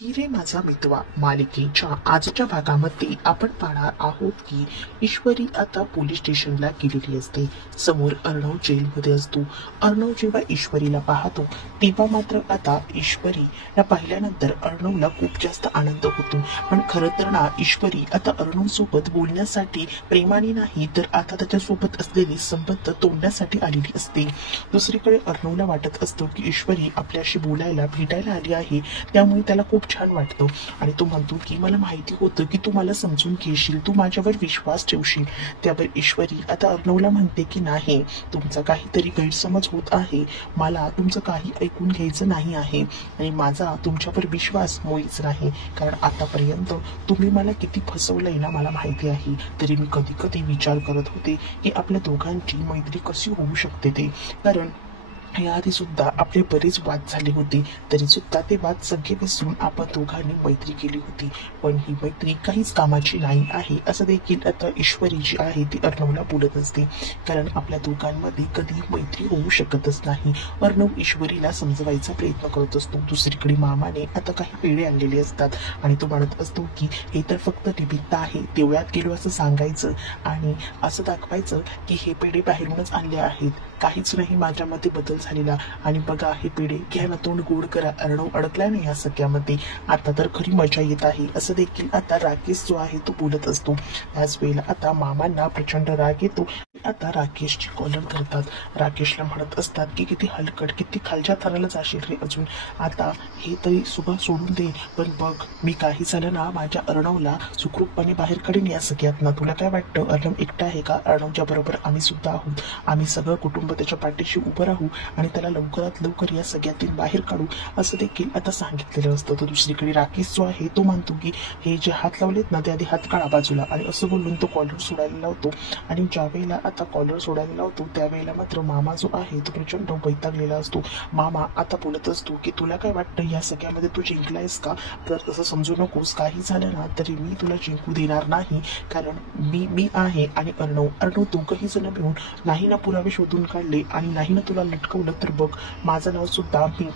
हिरे माझा मितवा मालिकेच्या आजच्या भागामध्ये आपण पाहणार आहोत की ईश्वरी आता पोलीस स्टेशनला गेलेली असते। समोर अर्णव जेलमध्ये असतो। अर्णव जेव्हा ईश्वरीला पाहतो तेव्हा मात्र आता ईश्वरीला पाहिल्यानंतर अर्णवला खूप जास्त आनंद होतो। पण खरं तर ना ईश्वरी आता अर्णव सोबत बोलण्यासाठी प्रेमाने नाही तर आता त्याच्यासोबत असलेले संबंध तोडण्यासाठी आलेली असते। दुसरीकडे अर्णवला वाटत असतं की ईश्वरी आपल्याशी बोलायला भेटायला आली आहे, त्यामुळे त्याला खूप छान वाटतं आणि तो म्हणतो की मला माहिती होतं की तू मला समजून घेशील, तू माझ्यावर विश्वास ठेवशील। त्यावर ईश्वरी आता अर्णवला म्हणते की नाही, तुमचा काहीतरी गैरसमज होत आहे, मला तुमचं काही ऐकून घ्यायचं नाही आहे आणि माझा तुमच्यावर विश्वास मुळीच नाही, कारण आतापर्यंत तुम्ही मला किती फसवलंय ना मला माहिती आहे। तरी मी कधी कधी विचार करत होते की आपल्या दोघांची मैत्री कशी होऊ शकते ते, कारण याआधी सुद्धा आपले बरेच वाद झाले होते, तरी सुद्धा ते वाद सगळे विसरून आपण दोघांनी मैत्री केली होती। पण ही मैत्री काहीच कामाची नाही आहे असं देखील आता ईश्वरी जी आहे ती अर्णवला बोलत असते, कारण आपल्या दोघांमध्ये कधी मैत्री होऊ शकतच नाही। अर्णव ईश्वरीला समजवायचा प्रयत्न करत असतो। दुसरीकडे मामाने आता काही पेढे आणलेले असतात आणि तो म्हणत असतो की हे तर फक्त निमित्त आहे, देवळात गेलो असं सांगायचं आणि असं दाखवायचं की हे पेढे बाहेरूनच आणले आहेत, काहीच नाही माझ्यामध्ये बदल झालेला, आणि बघा हे पेढे घ्या ना, तोंड गोड करा। अर्णव अडकलाय ना या सगळ्यामध्ये, आता तर खरी मजा येत आहे असं देखील आता राकेश जो आहे तो बोलत असतो। त्याच वेळेला आता मामांना प्रचंड राग येतो। आता राकेशची कॉलर करतात, राकेशला म्हणत असतात की किती हलकट, किती खालच्या थराला जाशील रे अजून, आता हे तरी सुद्धा सोडून दे, पण बघ मी काही झालं ना माझ्या अर्णवला सुखरूपपणे बाहेर काढीन या सगळ्यात ना। तुला काय वाटतं अर्णव एकटा आहे का? अर्णवच्या बरोबर आम्ही सुद्धा आहोत, आम्ही सगळं कुटुंब त्याच्या पाठीशी उभं राहू आणि त्याला लवकरात लवकर या सगळ्यातून बाहेर काढू असं देखील आता सांगितलेलं असतं। तर दुसरीकडे राकेश जो आहे तो म्हणतो की हे जे हात लावलेत ना ते आधी हात काढा बाजूला, आणि असं बोलून तो कॉलर सोडायला लावतो। आणि ज्या वेळेला आता कॉलर सोडायला लावतो त्यावेळेला मात्र मामा जो आहे तो प्रचंड वैतागलेला असतो। मामा आता बोलत असतो की तुला काय वाटतं या सगळ्यामध्ये तू जिंकलायस का? तर तसं समजू नकोस, काही झालं ना तरी मी तुला जिंकू देणार नाही, कारण मी आहे आणि अर्णव दोघंही जण मिळून नाही ना पुरावे शोधून काढले आणि नाही ना तुला लटकवलं तर बघ माझं नाव सुद्धा मी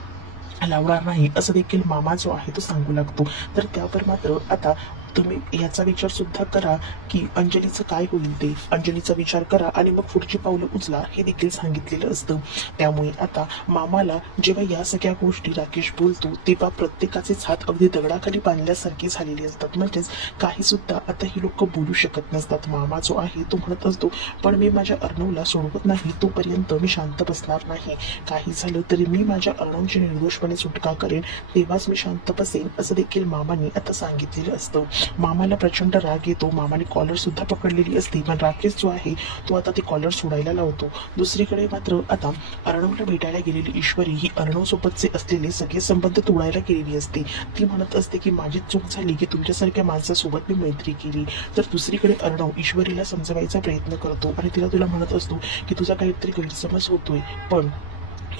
लावणार नाही असं देखील मामा जो आहे तो सांगू लागतो। तर त्यावर मात्र आता तुम्ही याचा विचार सुद्धा करा की अंजलीचं काय होईल ते, अंजलीचा विचार करा आणि मग पुढची पावलं उचला हे देखील सांगितलेलं असतं। त्यामुळे आता मामाला जेव्हा या सगळ्या गोष्टी राकेश बोलतो तेव्हा प्रत्येकाचेच हात अगदी दगडाखाली बांधल्यासारखे झालेले असतात, म्हणजेच काही सुद्धा आता ही लोक बोलू शकत नसतात। मामा जो आहे तो म्हणत असतो पण मी माझ्या अर्णवला सोडवत नाही तोपर्यंत मी शांत बसणार नाही, काही झालं तरी मी माझ्या अर्णवची निर्दोषपणे सुटका करेन तेव्हाच मी शांत बसेन असं देखील मामाने आता सांगितलेलं असतं। मामाला प्रचंड राग येतो, मामाने कॉलर सुद्धा पकडलेली असते, पण राकेश जो आहे तो आता ती कॉलर सोडायला लावतो। दुसरीकडे मात्र आता अर्णवला भेटायला गेलेली ईश्वरी ही अर्णव सोबतचे असलेले सगळे संबंध तोडायला गेलेली असते। ती म्हणत असते की माझी चूक झाली की तुमच्यासारख्या माणसासोबत मी मैत्री केली। तर दुसरीकडे अर्णव ईश्वरीला समजवायचा प्रयत्न करतो आणि तुला म्हणत असतो की तुझा काहीतरी गैरसमज होतोय, पण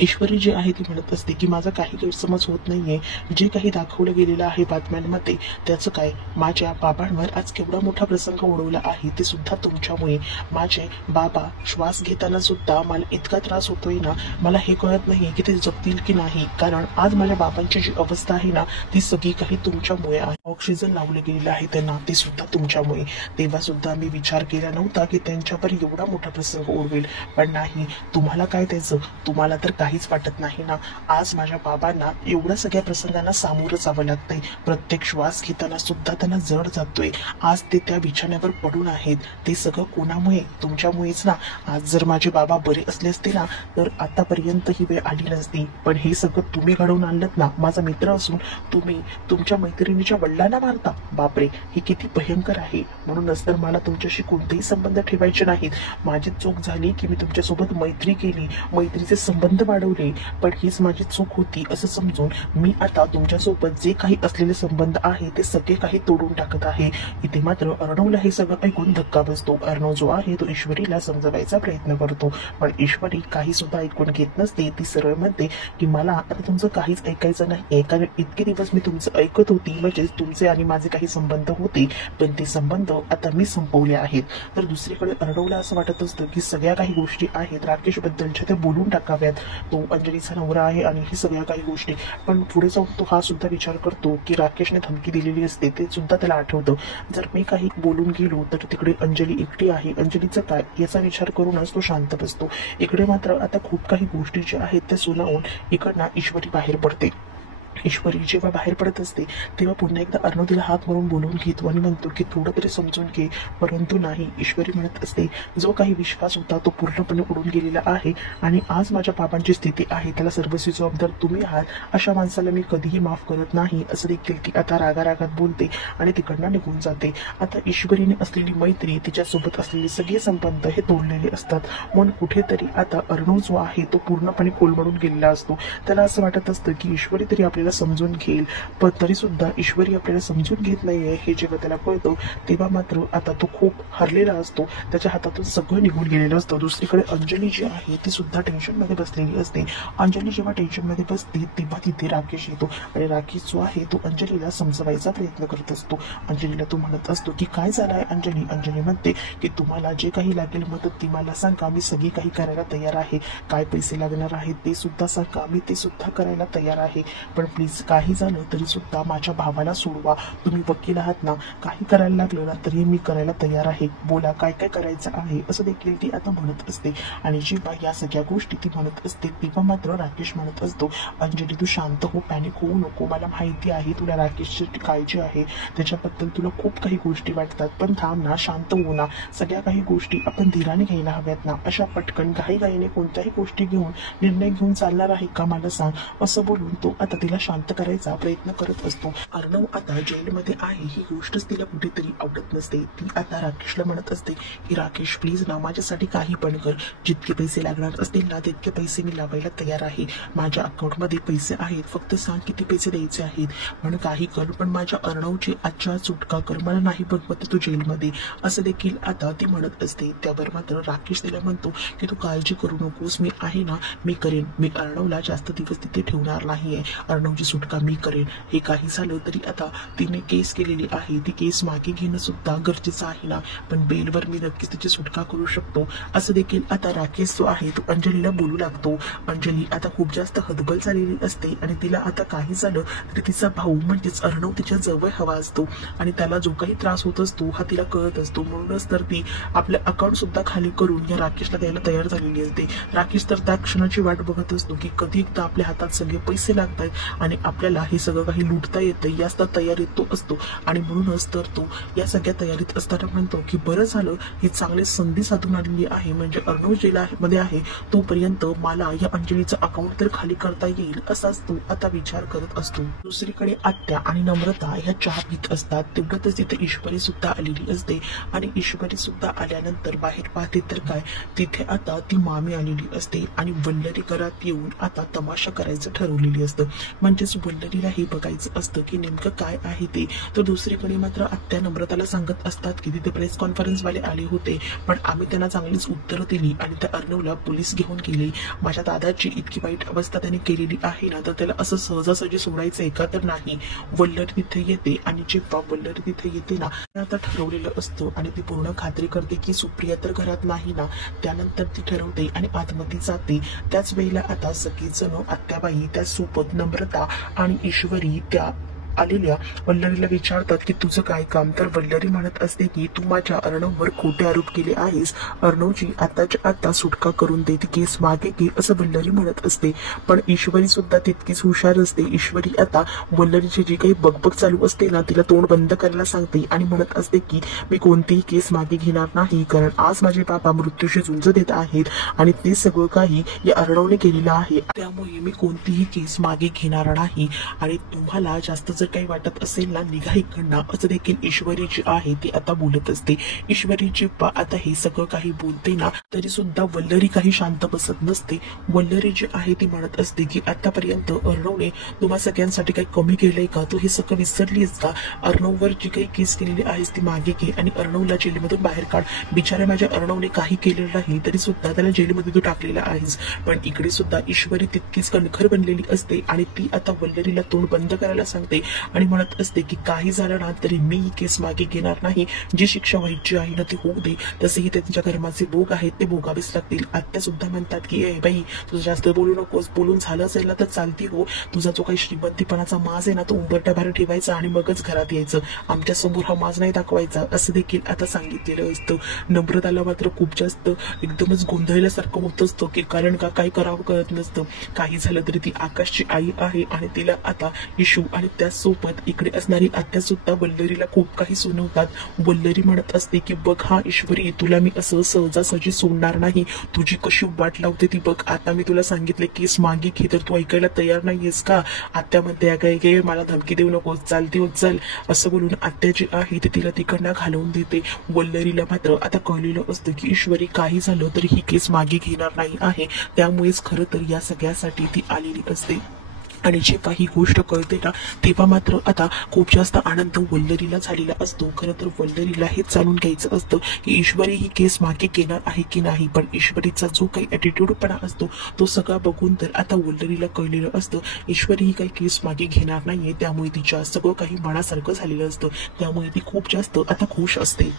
ईश्वरी जी आहे ती म्हणत असते की माझा काही गैरसमज होत नाहीये, जे काही दाखवलं गेलेलं आहे बातम्यांमध्ये त्याचं काय, माझ्या बाबांवर आज केवढा मोठा प्रसंग ओढवला आहे ते सुद्धा तुमच्यामुळे। माझे बाबा श्वास घेताना सुद्धा मला इतका त्रास होतोय ना, मला हे कळत नाही की ते जगतील की नाही, कारण आज माझ्या बाबांची जी अवस्था आहे ना ती सगळी काही तुमच्यामुळे आहे। ऑक्सिजन लावलं गेलेलं आहे त्यांना ते सुद्धा तुमच्यामुळे। तेव्हा सुद्धा मी विचार केला नव्हता की त्यांच्यावर एवढा मोठा प्रसंग ओढवेल, पण नाही, तुम्हाला काय त्याचं, तुम्हाला तर काहीच वाटत नाही ना। आज माझ्या बाबांना एवढ्या सगळ्या प्रसंगांना सामोरं जावं लागतंय, प्रत्येक श्वास घेताना सुद्धा त्यांना जड जातोय, आज ते त्या बिछाण्यावर पडून आहेत, ते सगळं कोणामुळे, तुमच्यामुळेच ना। आज जर माझे बाबा बरे असले असते ना तर आतापर्यंत ही वेळ आली नसती, पण हे सगळं तुम्ही घडवून आणलं ना। माझा मित्र असून तुम्ही तुमच्या मैत्रिणीच्या वडिलांना मारता, बापरे हे किती भयंकर आहे। म्हणूनच तर मला तुमच्याशी कोणतेही संबंध ठेवायचे नाहीत, माझी चूक झाली की मी तुमच्यासोबत मैत्री केली, मैत्रीचे संबंध वाढवले, पण हीच माझी चूक होती असं समजून मी आता तुमच्यासोबत जे काही असलेले संबंध आहे ते सगळे काही तोडून टाकत आहे। इथे मात्र अर्णवला हे सगळं ऐकून धक्का बसतो। अर्णव जो आहे तो ईश्वरीला समजवायचा प्रयत्न करतो, पण ईश्वरी काही सुद्धा ऐकून घेत नसते। ती सरळ म्हणते की मला आता तुमचं काहीच ऐकायचं नाही, कारण इतके दिवस मी तुमचं ऐकत होती, म्हणजे तुमचे आणि माझे काही संबंध होते, पण ते संबंध आता मी संपवले आहेत। तर दुसरीकडे अर्णवला असं वाटत असतं की सगळ्या काही गोष्टी आहेत राकेश बद्दलच्या त्या बोलून टाकाव्यात, तो अंजलीचा नवरा आहे आणि ही सगळ्या काही गोष्टी. पण पुढे जाऊन तो हा सुद्धा विचार करतो की राकेशने धमकी दिलेली असते ते सुद्धा त्याला आठवतं. जर मी काही बोलून गेलो तर तिकडे अंजली एकटी आहे, अंजलीचं काय याचा विचार करूनच तो शांत बसतो. इकडे मात्र आता खूप काही गोष्टी ज्या आहेत त्या सुनावून इकडनं ईश्वरी बाहेर पडते. ईश्वरी जेव्हा बाहेर पडत असते तेव्हा पुन्हा एकदा अर्णव तिला हात मारून बोलवून घेतो आणि म्हणतो की थोडं तरी समजून घे. परंतु नाही, ईश्वरी म्हणत असते जो काही विश्वास होता तो पूर्णपणे उडून गेलेला आहे आणि आज माझ्या बाबांची स्थिती आहे त्याला सर्वस्वी जबाबदार तुम्ही आहात. अशा माणसाला मी कधीही माफ करत नाही असं देखील ती आता रागारागात बोलते आणि तिकडनं निघून जाते. आता ईश्वरीने असलेली मैत्री, तिच्यासोबत असलेले सगळे संबंध हे तोडलेले असतात. म्हणून कुठेतरी आता अर्णव जो आहे तो पूर्णपणे कोलमडून गेलेला असतो. त्याला असं वाटत असतं की ईश्वरी तरी आपल्याला समजून घेईल, पण तरी सुद्धा ईश्वरी आपल्याला समजून घेत नाहीये हे जेव्हा त्याला कळतं तेव्हा मात्र आता तो खूप हरलेला असतो. त्याच्या हातातून सगळं निघून गेलेलं असतं. दुसरीकडे अंजली जी आहे ती सुद्धा टेन्शन मध्ये बसलेली असते. अंजली जेव्हा टेन्शन मध्ये बसते तेव्हा तिथे राकेश येतो आणि राकेश जो आहे तो अंजलीला समजवायचा प्रयत्न करत असतो. अंजलीला तो म्हणत असतो की काय झालंय अंजली. अंजली म्हणते की तुम्हाला जे काही लागेल मदत ती मला सांगा, मी सगळी काही करायला तयार आहे. काय पैसे लागणार आहेत ते सुद्धा सांगा, मी ते सुद्धा करायला तयार आहे. पण प्लीज काही झालं तरी सुद्धा माझ्या भावाला सोडवा. तुम्ही वकील आहात ना, काही करायला लागलं ना तरी मी करायला तयार आहे. बोला काय काय करायचं आहे असं देखील ती आता म्हणत असते. आणि जेव्हा या सगळ्या गोष्टी ती म्हणत असते तेव्हा मात्र राकेश म्हणत असतो अंजली तू शांत हो, पॅनिक होऊ नको. मला माहिती आहे तुला राकेशची काळजी आहे, त्याच्याबद्दल तुला खूप काही गोष्टी वाटतात, पण थांब ना, शांत हो ना. सगळ्या काही गोष्टी आपण धीराने घ्यायला हव्यात ना. अशा पटकन घाईघाईने कोणत्याही गोष्टी घेऊन निर्णय घेऊन चालणार आहे का मला सांग. असं बोलून तो आता तिला शांत करायचा प्रयत्न करत असतो. अर्णव आता जेलमध्ये आहे ही गोष्टच तिला कुठेतरी आवडत नसते. ती आता राकेशला म्हणत असते की राकेश प्लीज ना माझ्यासाठी काही पण कर. जितके पैसे लागणार असतील ना तितके पैसे मी लावायला तयार आहे. माझ्या अकाउंटमध्ये पैसे आहेत, फक्त सांग किती पैसे द्यायचे आहेत. पण काही कर, पण माझ्या अर्णवची आजच्या सुटका कर. मला नाही बनवत तू जेलमध्ये असं देखील आता ती म्हणत असते. त्यावर मात्र राकेश तिला म्हणतो की तू काळजी करू नकोस, मी आहे ना, मी करेन. मी अर्णवला जास्त दिवस तिथे ठेवणार नाहीये. अर्णवची सुटका मी करेन. हे काही झालं तरी आता तिने केस केलेली आहे, ती केस मागे घेणं सुद्धा गरजेचं आहे ना. पण बेलवर मी नक्कीच तिची सुटका करू शकतो असं देखील आता राकेश जो आहे तो अंजलीला बोलू लागतो. अंजली आता खूप जास्त हतबल झालेली असते आणि तिला आता काही झालं तरी तिचा भाऊ म्हणजेच अर्णव तिच्या जवळ हवा असतो आणि त्याला जो काही त्रास होत असतो हा तिला कळत असतो. म्हणूनच तर ती आपलं अकाउंट सुद्धा खाली करून या राकेशला द्यायला तयार झालेली असते. राकेश तर त्या क्षणाची वाट बघत असतो की कधी एकदा आपल्या हातात सगळे पैसे लागतात आणि आपल्याला हे सगळं काही लुटता येतं याच तयारीत तो असतो. आणि म्हणूनच तर तो या सगळ्या तयारीत असताना म्हणतो की बरं झालं ही चांगली संधी साधून आलेली आहे, म्हणजे अर्णव जेलमध्ये आहे तोपर्यंत मला या अंजलीचं अकाउंट तर खाली करता येईल असाच तो आता विचार करत असतो. दुसरीकडे आत्या आणि नम्रता ह्या चहा पीत असतात. तेवढ्यातच तिथे ईश्वरी सुद्धा आलेली असते आणि ईश्वरी सुद्धा आल्यानंतर बाहेर पाहते तर काय तिथे आता ती मामी आलेली असते आणि वल्लरी घरात येऊन आता तमाशा करायचं ठरवलेली असतं. म्हणजेच वल्लरीला हे बघायचं असतं की नेमकं काय आहे ते. तर दुसरीकडे मात्र आत्या नम्रताला सांगत असतात की तिथे प्रेस कॉन्फरन्स वाले आले होते पण आम्ही त्यांना चांगलीच उत्तरं दिली आणि त्या अर्णवला पोलीस घेऊन गेले. माझ्या दादाची इतकी वाईट अवस्था त्यांनी केलेली आहे ना तर त्याला असं सहजासहजी सोडायचंय का तर नाही. वल्लरी तिथे येते आणि जेव्हा वल्लरी तिथे येते ना आता ठरवलेलं असतं आणि ती पूर्ण खात्री करते की सुप्रिया तर घरात नाही ना. त्यानंतर ती ठरवते आणि आतमध्ये जाते. त्याच वेळेला आता सगळेजण आत्याबाई त्यासोबत नम्रता आणि ईश्वरी त्या आलेल्या वल्लरीला विचारतात की तुझं काय काम. तर वल्लरी म्हणत असते की तू माझ्या अर्णववर खोटे आरोप केले आहेस, अर्णवची आताच्या आता सुटका करून दे, ती केस मागे घे असं वल्लरी म्हणत असते. पण ईश्वरी सुद्धा तितकीच हुशार असते. ईश्वरी आता वल्लरीची जी काही बकबक चालू असते ना तिला तोंड बंद करायला सांगते आणि म्हणत असते की मी कोणतीही केस मागे घेणार नाही, कारण आज माझे बाबा मृत्यूशी झुंज देत आहेत आणि ते सगळं काही या अर्णवने केलेलं आहे, त्यामुळे मी कोणतीही केस मागे घेणार नाही. आणि तुम्हाला जास्त जर काही वाटत असेल ना निघा इकडनं असं देखील ईश्वरी जी आहे ती आता बोलत असते. ईश्वरी जेव्हा आता हे सगळं काही बोलते ना तरी सुद्धा वल्लरी काही शांत बसत नसते. वल्लरी जी आहे ती म्हणत असते की आतापर्यंत अर्णवने तुम्हा सगळ्यांसाठी काही कमी केलंय का, तू हे सगळं विसरलीस का. अर्णववर जी काही केस केलेली आहेस ती मागे घे आणि अर्णवला जेलमधून बाहेर काढ. बिचाऱ्या माझ्या अर्णवने काही केलेलं नाही तरी सुद्धा त्याला जेलमध्ये तू टाकलेला आहेस. पण इकडे सुद्धा ईश्वरी तितकीच कणखर बनलेली असते आणि ती आता वल्लरीला तोंड बंद करायला सांगते आणि म्हणत असते की काही झालं ना तरी मी ही केस मागे घेणार नाही, जी शिक्षा व्हायची आहे ना ती होऊ दे, तसेही त्यांच्या कर्माचे भोग आहेत ते भोगावेच लागतील. आत्या सुद्धा म्हणतात की ए बाई तुझं जास्त बोलू नकोस, बोलून झालं असेल ना तर चालती हो, तुझा जो काही श्रीमंतीपणाचा माज आहे ना तो उंबरट्याबाहेर ठेवायचा आणि मगच घरात यायचं, आमच्या समोर हा माज नाही दाखवायचा, असं देखील आता सांगितलेलं असतं. नम्रताला मात्र खूप जास्त एकदमच गोंधळल्यासारखं होत असतं की कारण का काय करावं कळत नसतं. काही झालं तरी ती आकाशची आई आहे आणि तिला आता इशू आणि त्याचसोबत इकडे असणारी आत्या सुद्धा वल्लरीला खूप काही सुनवतात. वल्लरी म्हणत असते की बघ हा ईश्वरी, तुला मी असं सहजासहजी सोडणार नाही, तुझी कशी वाट लावते ती बघ, आता मी तुला सांगितले केस मागे घे तर तू ऐकायला तयार नाहीयेस का. आत्या म्हणते काय गे मला धमकी देऊ नकोस, चालती होत चल, असं बोलून आत्या जी आहे ती तिला तिकडनं घालवून देते. वल्लरीला मात्र आता कळलेलं असतं की ईश्वरी काही झालं तरी ही केस मागे घेणार नाही आहे, त्यामुळेच खरं तर या सगळ्यासाठी ती आलेली असते. आणि जे काही गोष्ट कळते ना तेव्हा मात्र आता खूप जास्त आनंद वल्लरीला झालेला असतो. खरं तर वल्लरीला हेच जाणून घ्यायचं असतं की ईश्वरी ही केस मागे घेणार आहे की नाही, पण ईश्वरीचा जो काही ॲटिट्यूडपणा असतो तो सगळा बघून तर आता वल्लरीला कळलेलं असतं ईश्वरी ही काही केस मागे घेणार नाहीये, त्यामुळे तिच्या सगळं काही मनासारखं झालेलं असतं, त्यामुळे ती खूप जास्त आता खुश असते.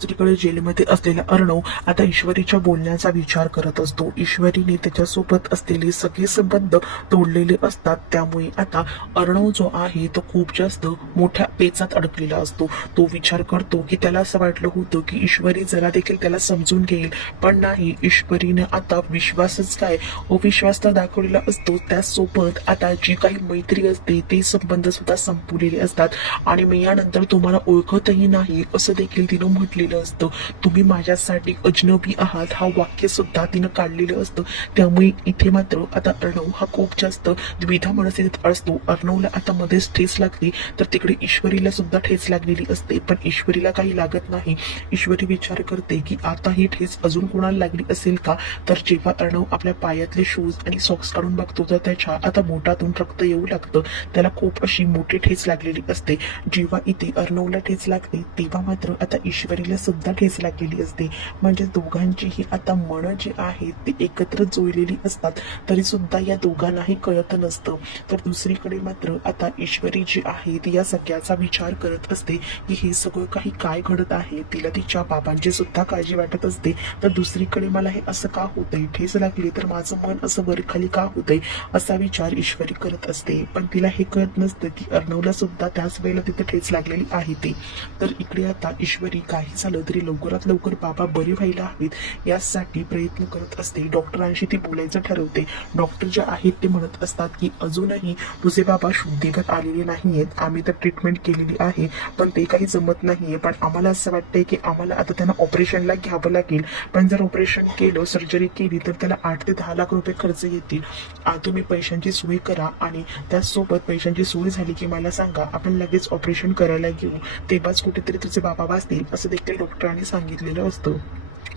दुसरीकडे जेलमध्ये असलेला अर्णव आता ईश्वरीच्या बोलण्याचा विचार करत असतो. ईश्वरीने त्याच्यासोबत असलेले सगळे संबंध तोडलेले असतात, त्यामुळे आता अर्णव जो आहे तो खूप जास्त मोठ्या पेचात अडकलेला असतो. तो विचार करतो की त्याला असं वाटलं होतं की ईश्वरी जरा देखील त्याला समजून घेईल, पण नाही, ईश्वरीने आता विश्वासच काय अविश्वास तर दाखवलेला असतो. त्याचसोबत आता जी काही मैत्री असते ते संबंध सुद्धा संपवलेले असतात आणि मी यानंतर तुम्हाला ओळखतही नाही असं देखील तिनं म्हटले असतं. तुम्ही माझ्यासाठी अजनबी आहात हा वाक्य सुद्धा तिनं काढलेलं असतं. त्यामुळे इथे मात्र आता अर्णव हा खूप जास्त द्विधा मनस्थितीत असतो. अर्णवला आता मध्येच ठेच लागते तर तिकडे ईश्वरीला सुद्धा ठेच लागलेली असते, पण ईश्वरीला काही लागत नाही. ईश्वरी विचार करते की आता ही ठेच अजून कोणाला लागली असेल का, तर जेव्हा अर्णव आपल्या पायातले शूज आणि सॉक्स काढून बघतो तर त्याच्या आता बोटातून रक्त येऊ लागतं. त्याला खूप अशी मोठी ठेच लागलेली असते. जेव्हा इथे अर्णवला ठेच लागते तेव्हा मात्र आता ईश्वरीला सुद्धा ठेच लागलेली असते. म्हणजे दोघांचीही आता मन जी आहे ती एकत्र जोडलेली असतात, तरी सुद्धा या दोघांनाही कळत नसतं. तर दुसरीकडे मात्र आता ईश्वरी जी आहे ती या सगळ्याचा विचार करत असते की हे सगळं काही काय घडत आहे. तिला तिच्या बाबांची सुद्धा काळजी वाटत असते, तर दुसरीकडे मला हे असं का होतंय, ठेच लागली तर माझं मन असं वर खाली का होतंय, असा विचार ईश्वरी करत असते. पण तिला हे कळत नसतं की अर्णवला सुद्धा त्याच वेळेला तिथे ठेच लागलेली आहे ती. तर इकडे आता ईश्वरी काही झालं तरी लवकरात लवकर बाबा बरे व्हायला हवेत यासाठी प्रयत्न करत असते. डॉक्टरांशी ती बोलायचं ठरवते. डॉक्टर जे आहेत ते म्हणत असतात की अजूनही तुझे बाबा शुद्धीवर आलेले नाहीयेत, आम्ही तर ट्रीटमेंट केलेली आहे पण ते काही जमत नाहीये, पण आम्हाला असं वाटतंय की आम्हाला आता त्यांना ऑपरेशनला घ्यावं लागेल, पण जर ऑपरेशन केलं सर्जरी केली तर त्याला 8 ते 10 लाख रुपये खर्च येतील. तुम्ही पैशांची सोय करा आणि त्याचसोबत पैशांची सोय झाली की मला सांगा, आपण लगेच ऑपरेशन करायला घेऊ, तेव्हाच कुठेतरी तुझे बाबा वाचतील, असं देखील डॉक्टरांनी सांगितलेलं असतं.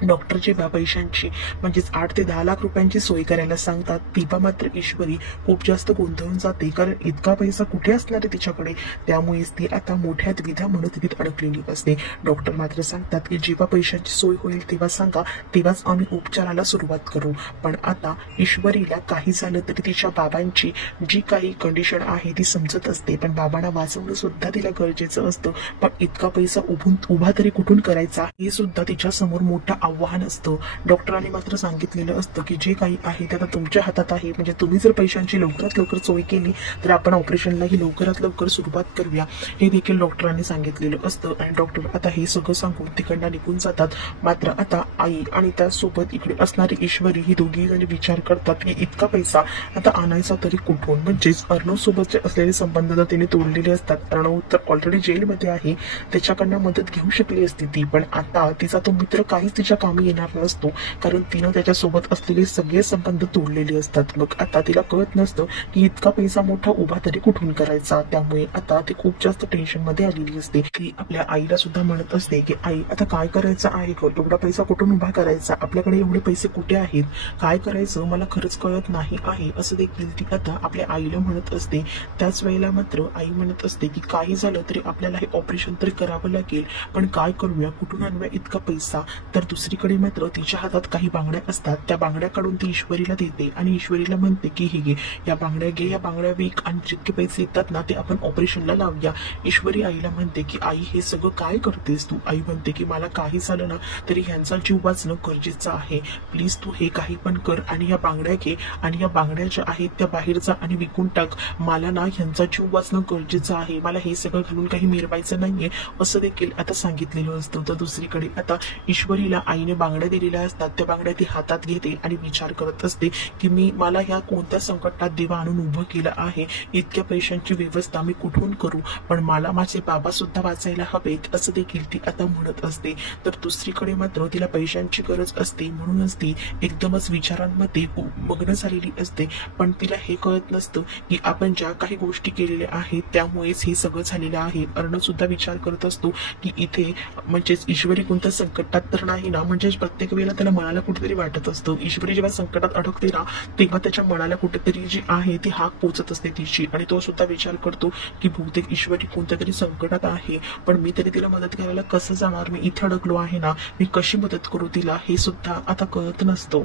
डॉक्टर जेव्हा पैशांची म्हणजेच 8 ते 10 लाख रुपयांची सोय करायला सांगतात तेव्हा मात्र ईश्वरी खूप जास्त गोंधळून जाते, कारण इतका पैसा कुठे असणार आहे तिच्याकडे. त्यामुळेच ती आता मोठ्या द्विधा मनस्थितीत अडकलेली असते. डॉक्टर मात्र सांगतात की जेव्हा पैशांची सोय होईल तेव्हा सांगा, तेव्हाच आम्ही उपचाराला सुरुवात करू. पण आता ईश्वरीला काही झालं तरी तिच्या बाबांची जी काही कंडिशन आहे ती समजत असते, पण बाबांना वाचवणं सुद्धा तिला गरजेचं असतं. पण इतका पैसा उभा तरी कुठून करायचा हे सुद्धा तिच्या समोर मोठा आव्हान असतं. डॉक्टरांनी मात्र सांगितलेलं असतं की जे काही आहे ते आता तुमच्या हातात आहे, म्हणजे तुम्ही जर पैशांची लवकरात लवकर सोय केली तर आपण ऑपरेशनलाही लवकरात लवकर सुरुवात करूया, हे देखील डॉक्टरांनी सांगितलेलं असतं. आणि डॉक्टर आता हे सगळं सांगून तिकडनं निघून जातात. मात्र आता आई आणि त्यासोबत इकडे असणारी ईश्वरी ही दोघी जणी विचार करतात की इतका पैसा आता आणायचा तरी कुठून. म्हणजेच अर्णव सोबतचे असलेले संबंध तर तिने तोडलेले असतात. अर्णव तर ऑलरेडी जेलमध्ये आहे, त्याच्याकडनं मदत घेऊ शकली असती ती, पण आता तिचा तो मित्र काहीच तिच्या कामी येणार नसतो, कारण तिनं त्याच्यासोबत असलेले सगळे संबंध तोडलेले असतात. मग आता तिला कळत नसतं की इतका पैसा मोठा उभा तरी कुठून करायचा. त्यामुळे आता ती खूप जास्त टेन्शन मध्ये आलेली असते. ती आपल्या आईला सुद्धा म्हणत असते की आई आता काय करायचं आहे, एवढा पैसा कुठून उभा करायचा, आपल्याकडे एवढे पैसे कुठे आहेत, काय करायचं मला खरंच कळत नाही आहे, असं देखील ती आता आपल्या आईला म्हणत असते. त्याच वेळेला मात्र आई म्हणत असते की काही झालं तरी आपल्याला हे ऑपरेशन तरी करावं लागेल, पण काय करूया, कुठून आणूया इतका पैसा. तर दुसरी दुसरीकडे मात्र तिच्या हातात काही बांगड्या असतात. त्या बांगड्या काढून ती ईश्वरीला देते आणि ईश्वरीला म्हणते की हे घे, या बांगड्या घे, या बांगड्या विक आणि जितके पैसे येतात ना ते आपण ऑपरेशनला लावूया. ईश्वरी आईला म्हणते की आई हे सगळं काय करतेस तू. आई म्हणते की मला काही झालं ना तरी ह्यांचा जीव वाचणं गरजेचं आहे. प्लीज तू हे काही पण कर आणि या बांगड्या घे आणि या बांगड्या ज्या आहेत त्या बाहेर जा आणि विकून टाक. मला ना ह्यांचा जीव वाचणं गरजेचं आहे. मला हे सगळं घालून काही मिरवायचं नाहीये असं देखील आता सांगितलेलं असतं. तर दुसरीकडे आता ईश्वरीला आईने बांगड्या दिलेल्या असतात. त्या बांगड्या ती हातात घेते आणि विचार करत असते की मला ह्या कोणत्या संकटात देवा आणून उभं केलं आहे. इतक्या पैशांची व्यवस्था मी कुठून करू. पण मला माझे बाबा सुद्धा वाचायला हवेत असं देखील ती आता म्हणत असते. तर दुसरीकडे मात्र तिला पैशांची गरज असते. म्हणूनच ती एकदमच विचारांमध्ये मग्न झालेली असते. पण तिला हे कळत नसतं की आपण ज्या काही गोष्टी केलेल्या आहेत त्यामुळेच हे सगळं झालेलं आहे. अर्णव सुद्धा विचार करत असतो की इथे म्हणजेच ईश्वरी कोणत्या संकटात तर नाही ना. म्हणजे प्रत्येक वेळेला त्याला मनाला कुठेतरी वाटत असतं ईश्वरी जेव्हा संकटात अडकते ना तेव्हा त्याच्या मनाला कुठेतरी जी आहे ती हाक पोचत असते तिची. आणि तो सुद्धा विचार करतो की बहुतेक ईश्वरी कोणत्या तरी संकटात आहे. पण मी तरी तिला मदत करायला कसं जाणार. मी इथे अडकलो आहे ना, मी कशी मदत करू तिला हे सुद्धा आता कळत नसतं.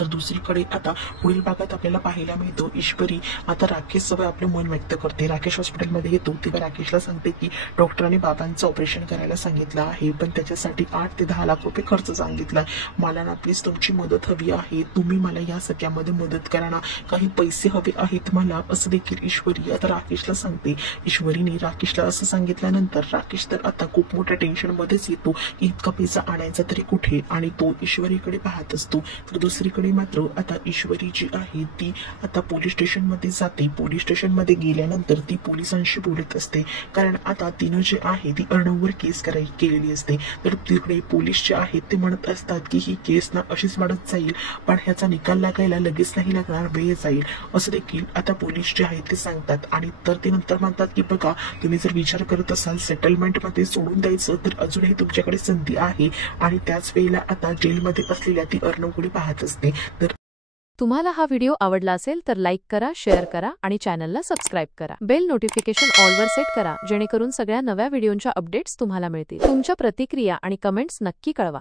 तर दुसरीकडे आता पुढील भागात आपल्याला पाहायला मिळतो ईश्वरी आता राकेश सोबत आपलं मन व्यक्त करते. राकेश हॉस्पिटलमध्ये येतो तेव्हा राकेशला सांगते की डॉक्टरांनी बाबांचं ऑपरेशन करायला सांगितलं आहे पण त्याच्यासाठी 8 ते 10 लाख रुपये खर्च सांगितलाय. मला ना प्लीज तुमची मदत हवी आहे. तुम्ही मला या सगळ्यामध्ये मदत करा ना. काही पैसे हवे आहेत मला असं देखील ईश्वरी आता राकेशला सांगते. ईश्वरीने राकेशला असं सांगितल्यानंतर राकेश तर आता खूप मोठ्या टेन्शन मध्येच येतो की इतका पैसा आणायचा तरी कुठे आणि तो ईश्वरीकडे पाहत असतो. तर दुसरीकडे मात्र आता ईश्वरी जी आहे ती आता पोलीस स्टेशन मध्ये जाते. पोलीस स्टेशन मध्ये गेल्यानंतर ती पोलिसांशी बोलत असते कारण आता तिनं जे आहे ती अर्णववर केस केलेली असते. तर तिकडे पोलीस जे आहेत ते म्हणत असतात की ही केस ना अशीच वाढत जाईल पण ह्याचा निकाल लागायला लगेच नाही लागणार, वेळ जाईल असं देखील आता पोलीस जे आहेत ते सांगतात. आणि तर ते नंतर म्हणतात की बघा तुम्ही जर विचार करत असाल सेटलमेंट मध्ये सोडून द्यायचं तर अजूनही तुमच्याकडे संधी आहे. आणि त्याच वेळेला आता जेलमध्ये असलेल्या ती अर्णवकडे पाहत असते. तर तुम्हाला हा व्हिडिओ आवडला असेल तर लाईक करा, शेअर करा आणि चॅनलला सबस्क्राईब करा. बेल नोटिफिकेशन ऑलवर सेट करा जेणेकरून सगळ्या नव्या व्हिडिओंच्या अपडेट्स तुम्हाला मिळतील. तुमच्या प्रतिक्रिया आणि कमेंट्स नक्की कळवा.